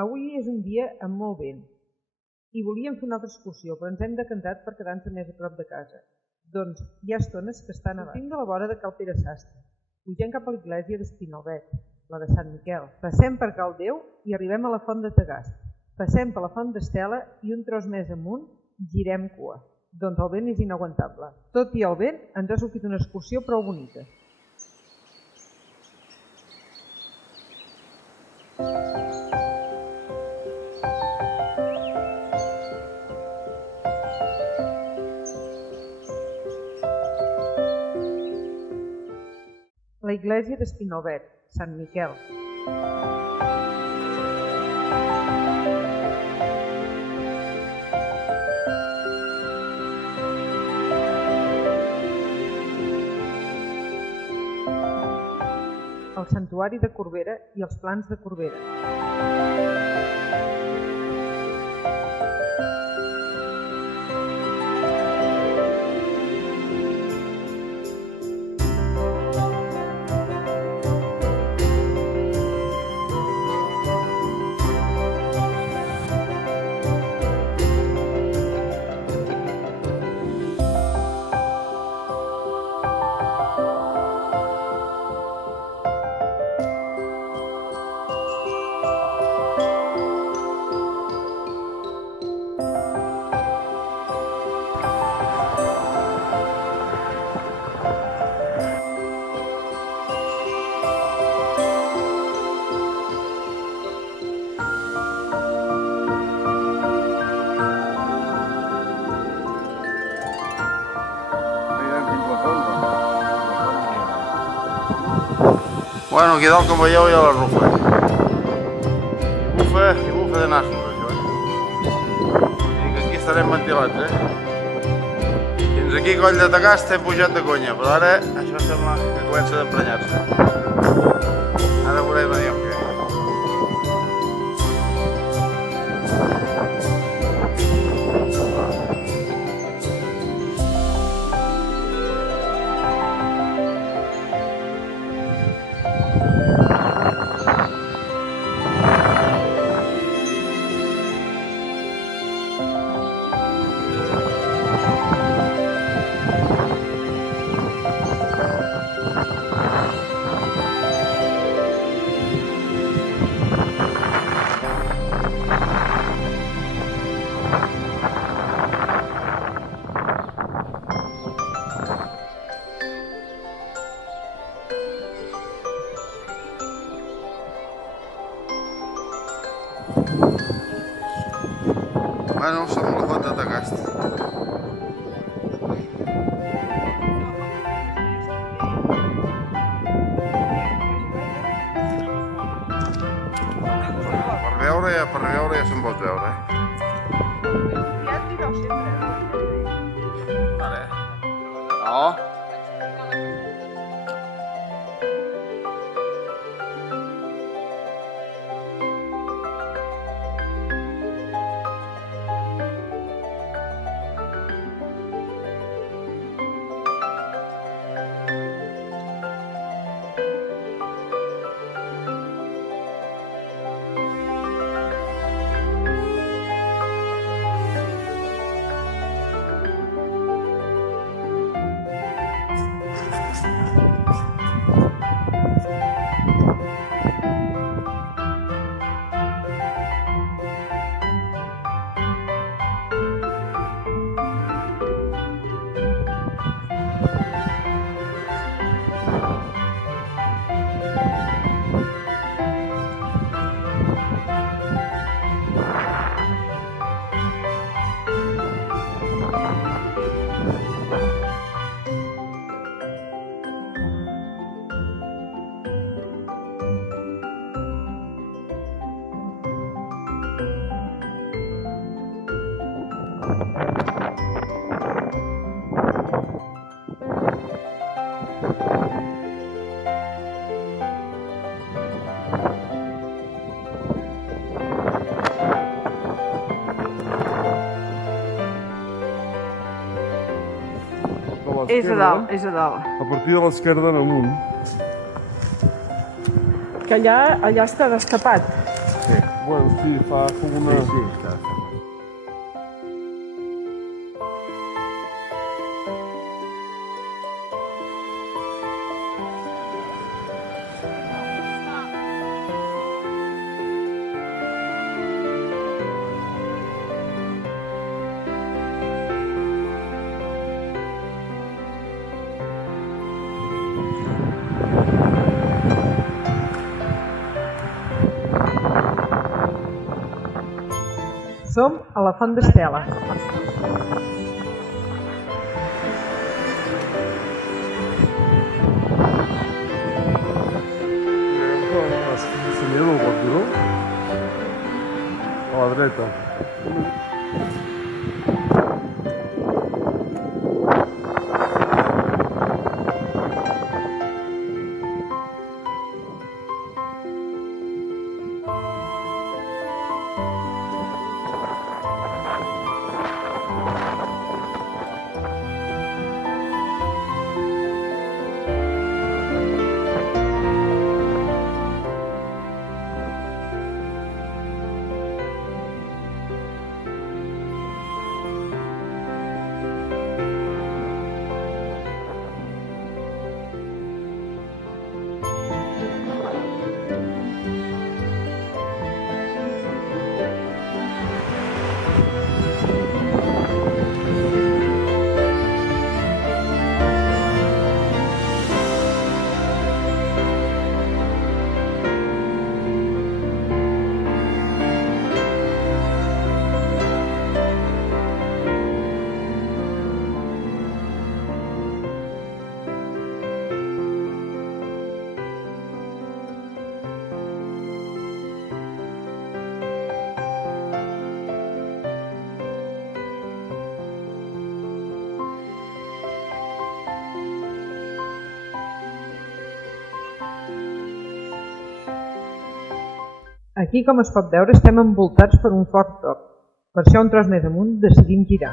Avui és un dia amb molt vent i volíem fer una altra excursió, però ens hem decantat per quedar-nos més a prop de casa. Doncs hi ha estones que estan a sortim de la vora de Cal Pere Sastre, pugem cap a l'església d'Espinalbet, la de Sant Miquel, passem per Cal Déu i arribem a la Font de Tagast, passem per la Font d'Estela i un tros més amunt girem cua. Doncs el vent és inaguantable. Tot i el vent ens ha sortit una excursió prou bonica. La iglesia d'Espinalbet, Sant Miquel. El santuari de Corbera i els plans de Corbera. Bueno, aquí dalt, com veieu, hi ha la rufa. Bufa i bufa de nassos, això, I que aquí estarem ventilats, Fins aquí, Coll de Tagast, hem pujat de conya, però ara això sembla que comença a emprenyar-se. Ara veurem a dir què. Bueno, som a la Font de Tagast. Per veure ja se'n pot veure, Vale. No. És a dalt, és a dalt. A partir de l'esquerda en amunt. Que allà està destapat. Sí. Bueno, sí, fa com una... Sí, està. Som a la Font d'Estela. Senyora del Guarduró? A la dreta. Aquí, com es pot veure, estem envoltats per un fort torb. Per això, un tros més amunt, decidim girar.